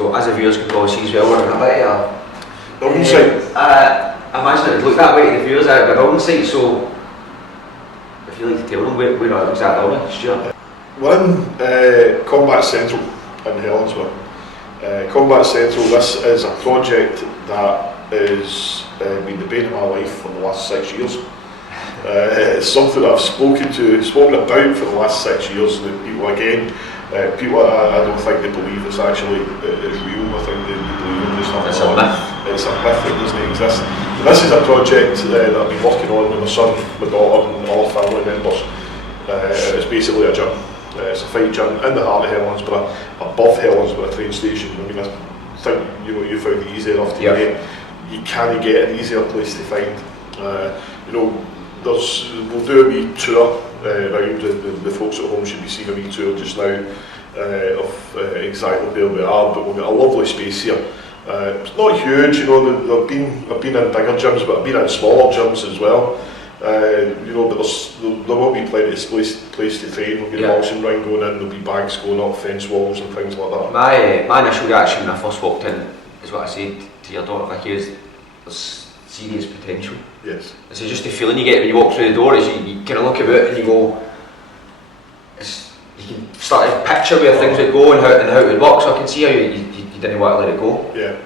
So as the viewers can probably see as well, we're in a bit of a building site. I imagine it looked that way to the viewers at the building site, so if you like to tell them where are exact building, Stuart? We're in Combat Central in Helensburgh. Combat Central, this is a project that has been the bane of my life for the last 6 years. It's something I've spoken about for the last 6 years, and people I don't think they believe it's actually is real. I think they believe it just it's a myth. It's a myth that doesn't exist. But this is a project that I've been working on with my son, my daughter and all our family members. And it's basically a gym. It's a fight gym in the heart of Helensburgh, above Helensburgh train station. I mean, I think you found it easy enough to get. You can't get an easier place to find. We'll do a wee tour around. The folks at home should be seeing a wee tour just now of exactly where we are. But we've got a lovely space here. It's not huge, I've been in bigger gyms, but I've been in smaller gyms as well. But there will be plenty of place to train. There'll be a boxing ring going in, there'll be bags going up, fence walls and things like that. My initial reaction when I first walked in is what I said to your daughter Vicky, is there's serious potential. Yes. It's just the feeling you get when you walk through the door, is you kind of look about and you go, you can start to picture where things would go and how it would work, so I can see how you didn't want to let it go. Yeah,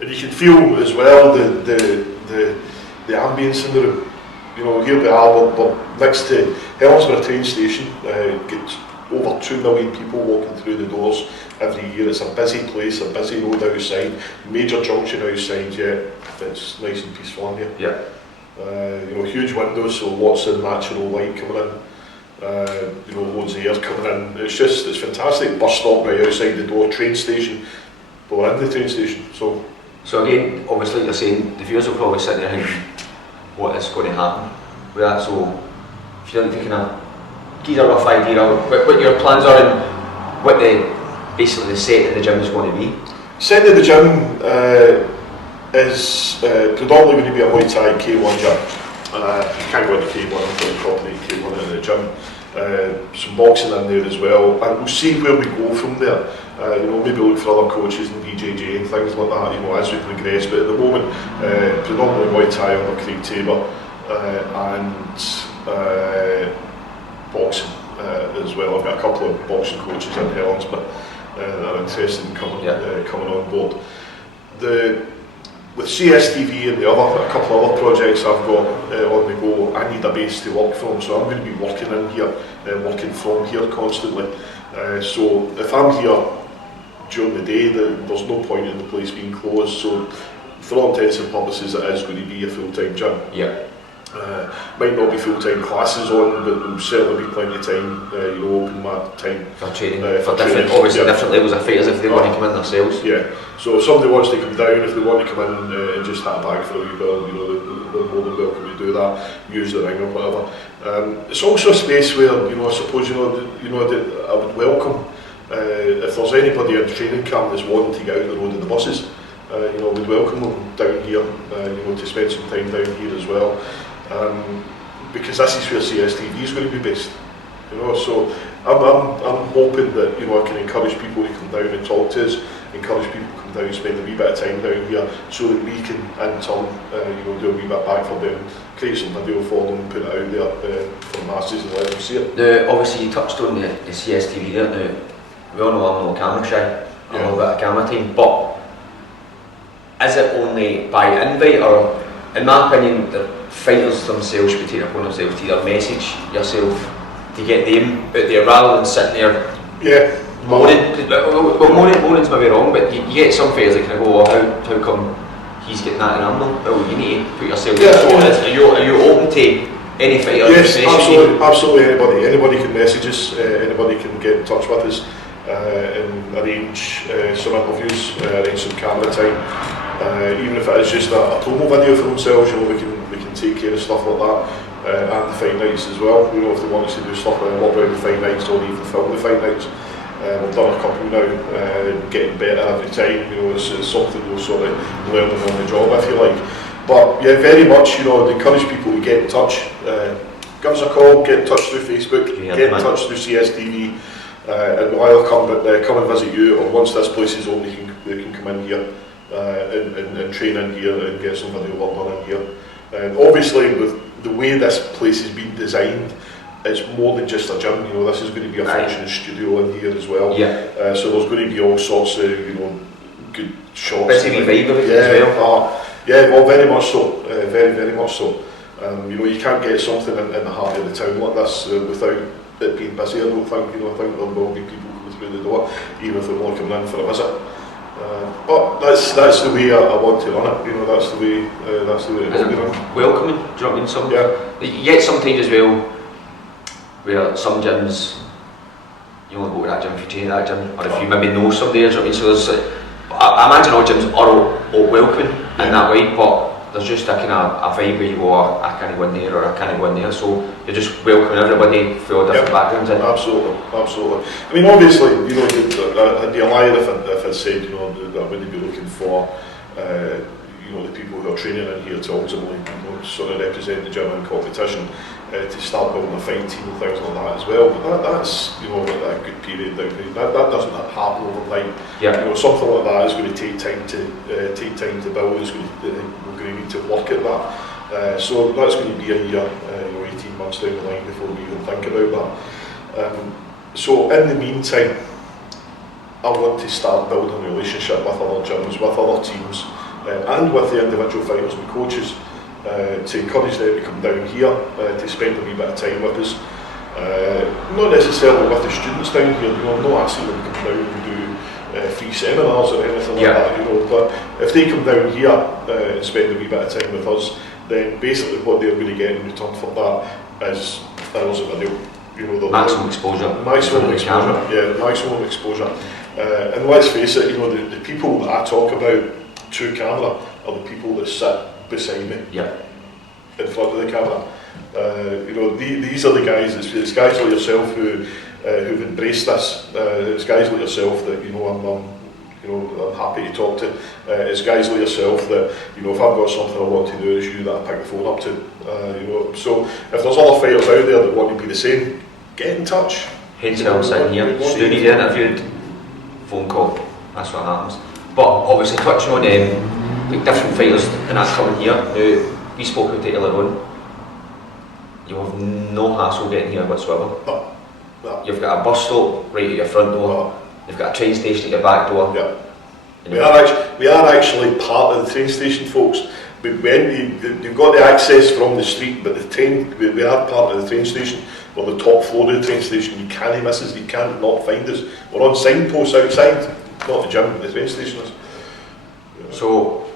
and you can feel as well the ambience in the room. Here we are, we're next to Helensburgh train station. Gets over 2 million people walking through the doors every year. It's a busy place, a busy road outside, major junction outside, it's nice and peaceful in here. Yeah. Huge windows, so lots of natural light coming in. Loads of air coming in. It's fantastic. Bus stop right outside the door, train station. But we're in the train station, so. So again, obviously you're saying, the viewers will probably sit there thinking, what is going to happen with that, so if you like to kind of give a rough idea of what your plans are and what basically the set of the gym is going to be. Set of the gym is predominantly going to be a Muay Thai K1 gym. You can't go into K1 until you properly K1 in the gym. Some boxing in there as well, and we'll see where we go from there. Maybe look for other coaches in BJJ and things like that, as we progress. But at the moment, predominantly Muay Thai on the Craig Tabor and boxing as well. I've got a couple of boxing coaches in Helensburgh that are interested in coming on board. With CSTV and a couple of other projects I've got on the go, I need a base to work from, so I'm going to be working in here, working from here constantly. So if I'm here during the day, there's no point in the place being closed. So for all intents and purposes, it is going to be a full-time gym. Yeah. Might not be full-time classes on, but there'll certainly be plenty of time, open mat time. For training, for different levels of fighters if they want to come in themselves. Yeah, so if somebody wants to come down, if they want to come in and just have a bag for a wee bit, they're more than welcome to do that, use the ring or whatever. It's also a space where, I suppose, that I would welcome, if there's anybody in training camp that's wanting to get out on the road in the buses, we'd welcome them down here, to spend some time down here as well. Because this is where CSTV is going to be based, so I'm hoping that I can encourage people to come down and talk to us, encourage people to come down and spend a wee bit of time down here, so that we can in turn do a wee bit back for them, create some video for them, put it out there for the masses and let them see it. Now, obviously you touched on the CSTV there. Now, we all know I'm not camera shy, I'm a little bit of camera time, but is it only by invite, or in my opinion the fighters themselves should be taking upon themselves to either message yourself to get them out there rather than sitting there moaning? Moaning's maybe wrong, but you get some fighters that kind of go, how come he's getting that and I'm not? Well, you need to put yourself Are you open to any fighter? Yes, absolutely anybody can message us, anybody can get in touch with us and arrange some interviews, arrange some camera time. Even if it is just a promo video for themselves, we can take care of stuff like that, and the fight nights as well. If they want us to do stuff like walk around the fight nights or even film the fight nights. We've done a couple now, getting better every time. It's something we're sort of learning on the job, if you like. But yeah, very much, encourage people to get in touch. Give us a call, get in touch through Facebook, get in touch through CSTV. and we'll either come and visit you, or once this place is open, they can come in here and train in here and get some video work done in here. And obviously, with the way this place has been designed, it's more than just a gym. You know, this is going to be a functioning studio in here as well. Yeah. So there's going to be all sorts of, you know, good shots. Busy vibe of it as well. Yeah, well, very much so. Very much so. You know, you can't get something in the heart of the town like this without it being busy. I don't think. You know, I think there will be people coming through the door, even if they're only coming in for a visit. But that's the way I want to run it. You know, that's the way it will be run. Welcoming. Do you know what I mean? Some, yeah. You get sometimes as well where some gyms, you only go to that gym if you train at that gym, or if you maybe know somebody. Do you know what I mean? So there's, I imagine all gyms are welcoming in that way, but there's just a kind of a vibe where you go, oh, I can't go in there, or I can't go in there. So you're just welcoming everybody for all different backgrounds in. Absolutely. I mean, obviously, you know, I'd be a liar if I said, you know, that I wouldn't be looking for, you know, the people who are training in here to ultimately, you know, sort of represent the gym in competition, to start building a fight team and things like that as well. But that's, you know, a good period down there. That doesn't happen overnight. Yeah. You know, something like that is going to take time to build. We're going to need to work at that. So that's going to be a year, you know, 18 months down the line before we even think about that. So in the meantime, I want to start building a relationship with other gyms, with other teams, and with the individual fighters and coaches, to encourage them to come down here, to spend a wee bit of time with us. Not necessarily with the students down here, you know, I'm not asking them to come down and do free seminars or anything like that, you know, but if they come down here and spend a wee bit of time with us, then basically what they're going to get in return for that is hours of video. You know, maximum exposure. Maximum exposure. And let's face it, you know, the people that I talk about to camera are the people that sit beside me, in front of the camera. You know, these are the guys. It's guys like yourself who've embraced this. It's guys like yourself that, you know, I'm happy to talk to. It's guys like yourself that, you know, if I've got something I want to do, it's you that I pick the phone up to. You know, so if there's other fighters out there that want to be the same, get in touch. Hence why I'm sitting here. Stuart interviewed, phone call. That's what happens. But obviously, touching on like different fighters and that coming here. Now, we spoke about it earlier on. You have no hassle getting here whatsoever. No. You've got a bus stop right at your front door. You've got a train station at your back door. Yeah. We are actually part of the train station, folks. You've got the access from the street, but the train, we are part of the train station. We're the top floor of the train station. You can't miss us, you can't not find us. We're on signposts outside, not the gym, but the train station is. Yeah. So,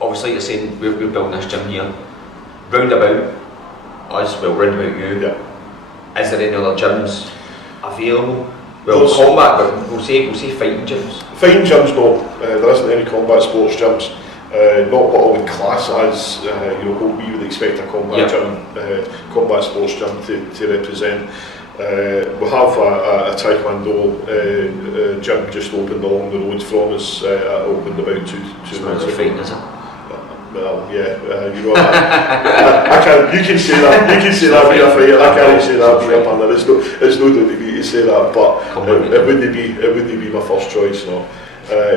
obviously you're saying we're building this gym here. Round about us, round about you, is there any other gyms available? Well, combat, but we'll say fighting gyms. Fighting gyms, no. There isn't any combat sports gyms. Not what I would class as, you know, what we would expect a combat gym, combat sports gym to represent. We have a Taekwondo gym just opened along the road from us. Opened about two months ago. Fighting, is it? Well, yeah, you know, I can't. You can say that. You can say that being a fighter. I can't say that being a panda. It's no good to me to say that, but it wouldn't be my first choice, no.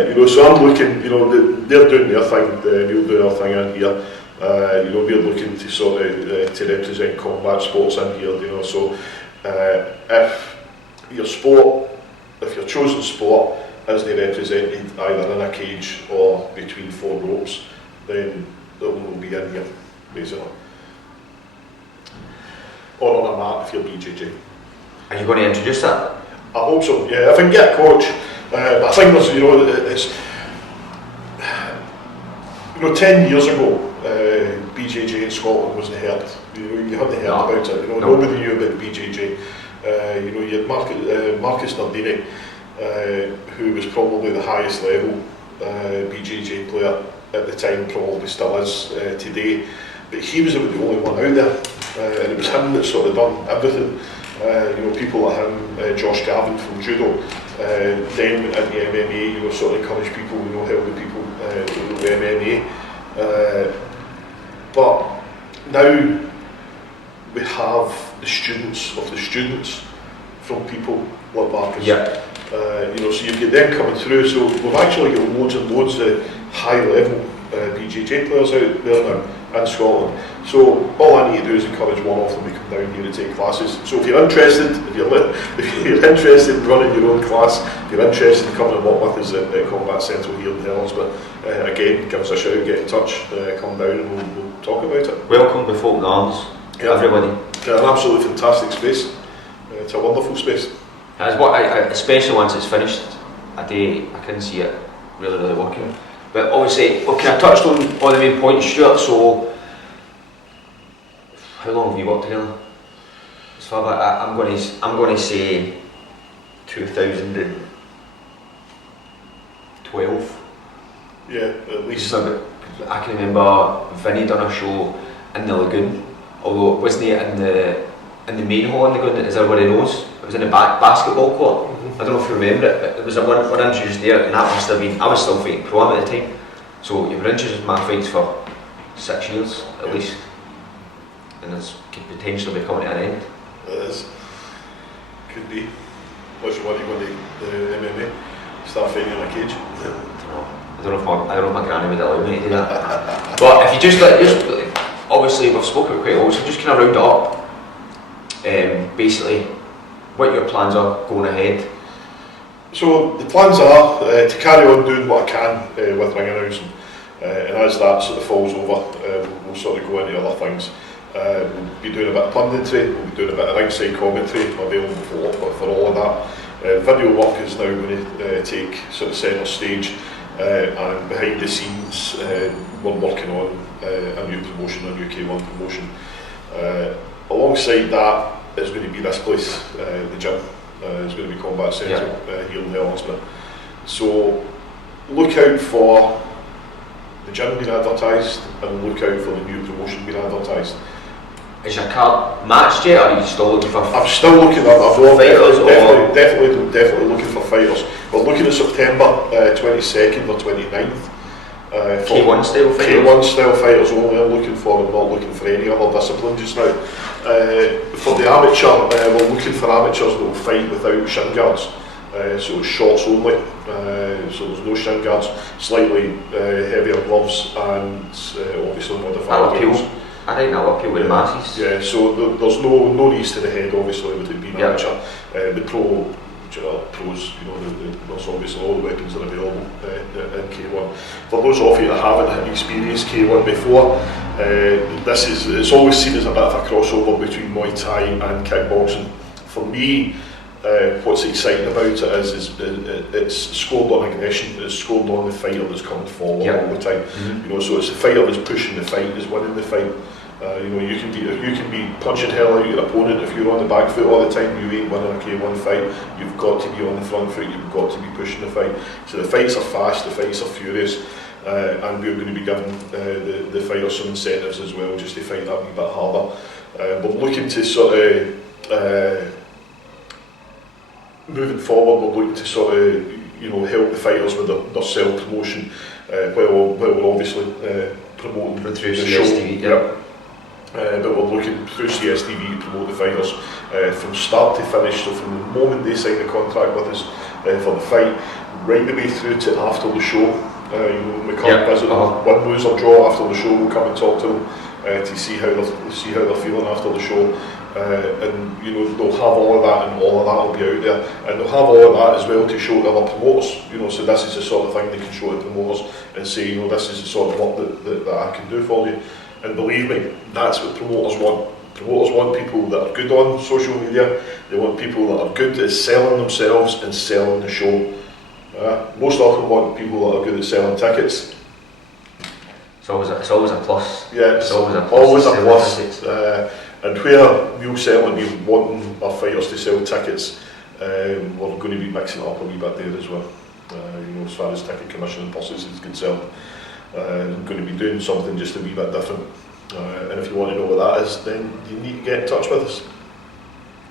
You know, so I'm looking. You know, they're doing their thing. We'll do our thing in here. You know, we're looking to sort of to represent combat sports in here. You know, so if your sport, if your chosen sport isn't represented either in a cage or between four ropes, then that one will be in here, basically. Or on a mat if you're BJJ. Are you going to introduce that? I hope so, yeah. If I can get a coach, but I think there's, you know, it's, you know, 10 years ago, BJJ in Scotland wasn't heard. You hadn't heard about it. You know, nobody knew about BJJ. You know, you had Marcus Nardini, who was probably the highest level BJJ player at the time, probably still is today, but he was about the only one out there, and it was him that sort of done everything. You know, people like him, Josh Gavin from judo, then in the MMA, you know, sort of encourage people, you know, helping people to do MMA. But now we have the students of the students from people like Marcus. Yeah. You know, so you get them coming through. So we've actually got loads and loads of high level BJJ players out there now in Scotland. So all I need to do is encourage one of them to come down here to take classes. So if you're interested, if you're interested in running your own class, if you're interested in coming and work with us at Combat Central here in Helensburgh, again, give us a shout, get in touch, come down and we'll talk about it. Welcome with open arms, everybody. Yeah, an absolutely fantastic space. It's a wonderful space. As what especially once it's finished, I can see it really working. But obviously, okay, I touched on all the main points, Stuart. So, how long have you worked together? As far back, I'm going to say 2012. Yeah, at least. So, I can remember Vinny done a show in the lagoon, although it wasn't in the main hall in the lagoon, as everybody knows. It was in the basketball court. I don't know if you remember it, but it was one introduced there, and that must have been, I was still fighting pro at the time. So you were introduced in my fights for 6 years at least, and it's could potentially be coming to an end. It is. Could be. What's your worry when the MMA start fighting in a cage? I don't know if my granny would allow me to do that. But if you just obviously we've spoken quite a lot, so just kind of round it up. Basically, what your plans are going ahead. So the plans are to carry on doing what I can with ring announcing, and as that sort of falls over, we'll sort of go into other things. We'll be doing a bit of punditry, we'll be doing a bit of ringside commentary available for all of that. Video work is now going to take sort of centre stage, and behind the scenes we're working on a new promotion, a new K1 promotion. Alongside that is going to be this place, the gym. It's going to be Combat Central here in Helensburgh. So look out for the gym being advertised and look out for the new promotion being advertised. Is your card matched yet, or are you still looking for I'm still looking at fighters? Definitely looking for fighters. We're looking at September 22nd or 29th. For K1 style fighters? K1 style fighters only I'm looking for, I'm not looking for any other discipline just now. For the amateur, we're looking for amateurs that will fight without shin guards, so it's shorts only, so there's no shin guards, slightly heavier gloves and obviously modified gloves. I think that will appeal with the masses. Yeah, so there's no knees to the head obviously with it being amateur. The pros, you know, there's obviously all the weapons that are available in K1. For those of you that haven't experienced K1 before, it's always seen as a bit of a crossover between Muay Thai and kickboxing. For me, what's exciting about it is it's scored on aggression, it's scored on the fighter that's coming forward all the time. You know, so it's the fighter that's pushing the fight, is winning the fight. You know, you can be punching hell out your opponent if you're on the back foot all the time. You ain't winning a K1 fight. You've got to be on the front foot. You've got to be pushing the fight. So the fights are fast, the fights are furious, and we're going to be giving the fighters some incentives as well, just to fight that a wee bit harder. We're looking to sort of moving forward. We're looking to sort of help the fighters with their self promotion, while we're obviously promoting the show. CSTV, but we're looking through CSTV to promote the fighters from start to finish. So from the moment they sign the contract with us for the fight, right the way through to after the show. We can't visit them, win, lose or draw after the show. We'll come and talk to them to see how they're feeling after the show. And they'll have all of that, and all of that will be out there, and they'll have all of that as well to show to other promoters. So this is the sort of thing they can show to promoters and say, this is the sort of work that I can do for you. And believe me, that's what promoters want. Promoters want people that are good on social media. They want people that are good at selling themselves and selling the show. Most often want people that are good at selling tickets. It's always a plus. Yeah, it's always a plus. And where we'll certainly be wanting our fighters to sell tickets, we're going to be mixing it up a wee bit there as well. As far as ticket commission and purses is concerned, we're going to be doing something just a wee bit different. And if you want to know what that is, then you need to get in touch with us.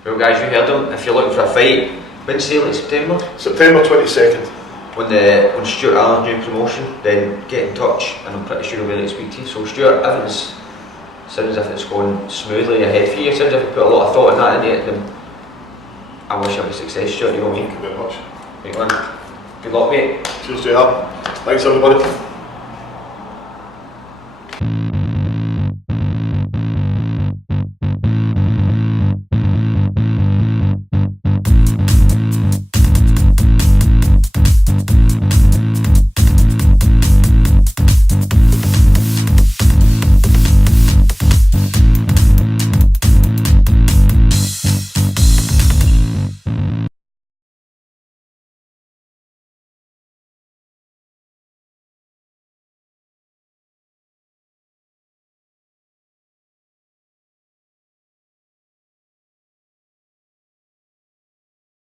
Well, guys, you heard them. If you're looking for a fight, when's sale in September? September 22nd. When Stuart Allan's new promotion, then get in touch, and I'm pretty sure he'll be able to speak to you. So Stuart, everything's sounds as if it's going smoothly ahead for you. It sounds as if you put a lot of thought in that, innit? I wish you every success, Stuart, you know what I mean? Thank you very much. Right, man. Good luck, mate. Cheers, JR. Thanks, everybody.